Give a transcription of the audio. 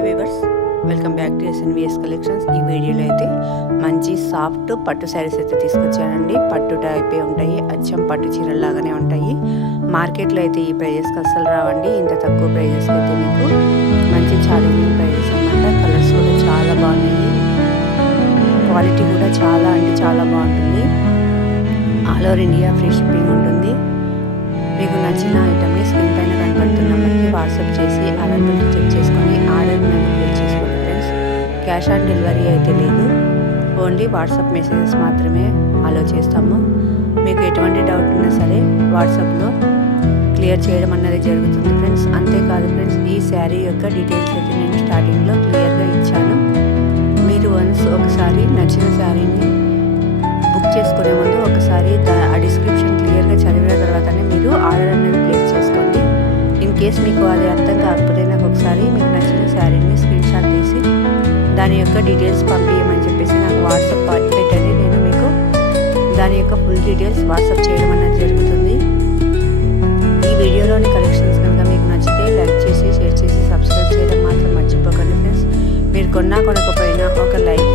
Hi weavers, welcome back to SNVS collections. ఈ వీడియోలో అయితే మంచి సాఫ్ట్ పట్టు శారీస్ అయితే తీసుకొచ్చానండి. పట్టు టైపే ఉంటాయి, అచ్చం పట్టు చీరల్లాగానే ఉంటాయి. మార్కెట్లో అయితే ఈ ప్రైజెస్కి అస్సలు రావండి. ఇంత తక్కువ ప్రైజెస్కి అయితే మీకు మంచి ఛాలెంజింగ్ ప్రైజెస్ అనమాట. కలర్స్ కూడా చాలా బాగున్నాయి, క్వాలిటీ కూడా చాలా బాగుంటుంది. All over India free shipping ఉంటుంది. మీకు నచ్చిన ఐటమ్ని స్క్రీన్ పైన కనబడుతున్న నెంబర్కి వాట్సాప్ చేసి అవైలబిలిటీ చెక్ చేసుకొని ఆర్డర్ మీద ప్లేస్ చేసుకోండి ఫ్రెండ్స్. క్యాష్ ఆన్ డెలివరీ అయితే లేదు, ఓన్లీ వాట్సాప్ మెసేజెస్ మాత్రమే అలో చేస్తాము. మీకు ఎటువంటి డౌట్ ఉన్నా సరే వాట్సాప్లో క్లియర్ చేయడం అన్నది జరుగుతుంది ఫ్రెండ్స్. అంతేకాదు ఫ్రెండ్స్, ఈ శారీ యొక్క డీటెయిల్స్ అయితే నేను స్టార్టింగ్లో క్లియర్గా ఇచ్చాను. మీరు వన్స్ ఒకసారి నచ్చిన శారీని బుక్ చేసుకునే ముందు ఒకసారి ఆ డిస్క్రిప్షన్ క్లియర్గా చదివిన తర్వాతనే మీరు ఆర్డర్ అనేది ప్లేస్ చేసుకోండి. ఇన్ కేస్ మీకు అది అర్థం కాకపోతే నాకు ఒకసారి మీకు నచ్చిన శారీని స్క్రీన్ షాట్ తీసి దాని యొక్క డీటెయిల్స్ పంపించమని చెప్పేసి నాకు వాట్సాప్ పెట్టండి. నేను మీకు దాని యొక్క ఫుల్ డీటెయిల్స్ వాట్సాప్ చేయడం అనేది జరుగుతుంది. ఈ వీడియోలోని కలెక్షన్స్ కనుక మీకు నచ్చితే లైక్ చేసి షేర్ చేసి సబ్స్క్రైబ్ చేయడం మాత్రం మర్చిపోకండి ఫ్రెండ్స్. మీరు కొనకపోయినా ఒక లైక్